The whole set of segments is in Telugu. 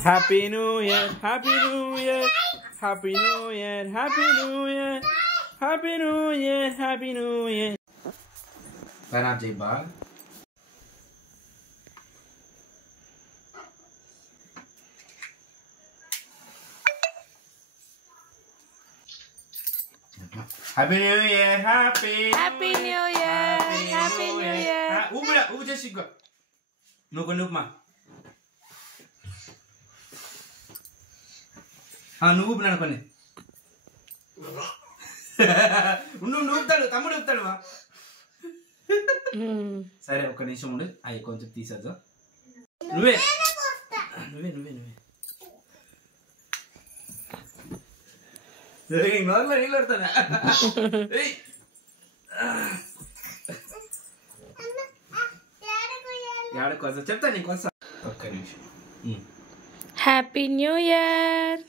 Happy New Year, Happy New Year, Happy New Year, Happy New Year, Happy New Year, Happy New Year. Bana Jeba. Happy New Year, Happy New Year, Happy New Year. Ubu just go. Nuku ma. నువ్వు అనుకోండి నువ్వు నూపుతాడు తమ్ముడు ఊపుతాడు సరే ఒక్క నిమిషం ఉండు అవి కొంచెం తీసేద్దాం నువ్వే నువ్వే నువ్వే నువ్వే నోర్లో నీళ్ళు పెడతానా ఏడకొస్తా చెప్తా నీకోసా ఒక్క నిమిషం హ్యాపీ న్యూ ఇయర్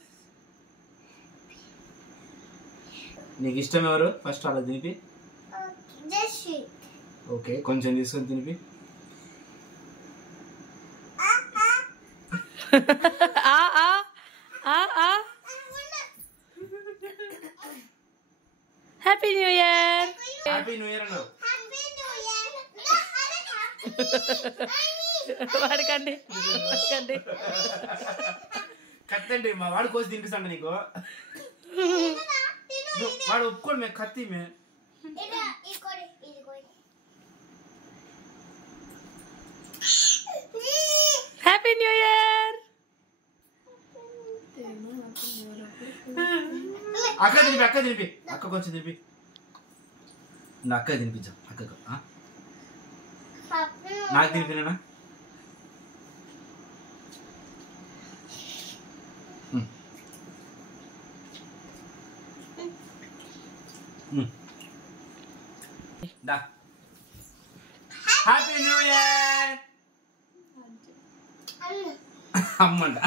నీకు ఇష్టం ఎవరు ఫస్ట్ అలా తినిపి ఓకే కొంచెం తీసుకొని తినిపి happy new year happy new year అన్నావు వాడకండి కత్తండి మా వాడు కోసి తినిపిస్తాడు నీకు వాడు ఒప్పుకోడు మే కత్తి మే హ్యాపీ న్యూ ఇయర్ అక్క తినిపి అక్క కొంచెం తినిపి అక్క తినిపించాం అక్కకు నాకు తినిపినా హ్యాపీ న్యూ ఇయర్ అమ్మంట